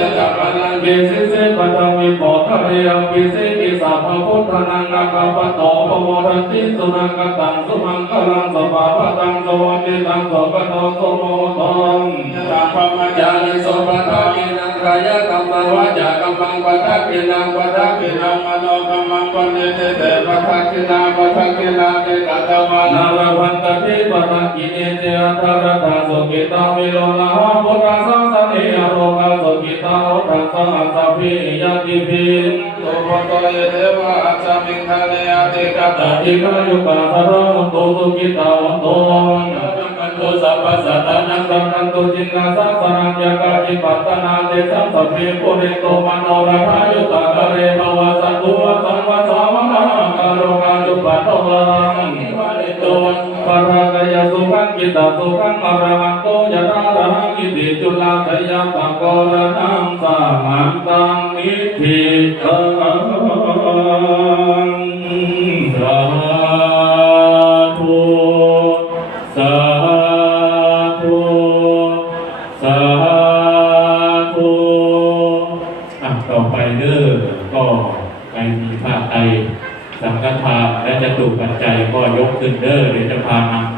จักรนังเกสิเสปัตมิโปทะเรียงปิสิกิสัพพพุทธนังนาคปะโตปโมทันติสุนังกตังสุมังคลังสภาพตังสวัสดิตังโสกโตโสโมตังสัพพมัจจานิโสปะทากินังกายกัมมังวาจากัมมังปะทะกินังปะทะกินังมโนกัมมังปณิเตเตปะทะกินังปะทะกินังเตกัตตวานาลพันตติปะทะกิเนเจอัตตรตาสุกิตังวิโลนะหะพุทธัสสะสนิยโรกะสุกิตังโอทัสสะอัสสะภิยติภิโตปะโตเยเทวะอัสสมิงคาเนยติกัตตติกายุกะสระมุตโตสุกิตาวันโตมันโตสัพพะสัตตานังสังฆันตุจินนาสัสสะนังยากาจิปัตตนาเตสัมปะเพปุเรโตมโนราทายุตกะเรภวะสันตุวะสังวะสาวะมหาการุกายุปัตโตลังวะนิโตปะระกยสุขังกิตาสุขังอรหันโตยะถาระหังกิติจุลาภยาปังโกระนังสามันตังนิธิตังสาธุสาธุสาธุต่อไปเด้อก็ใครมีผ้าไตรสังฆทานและจะตุปัจจัยก็ยกขึ้นเด้อเดี๋ยวจะพานำ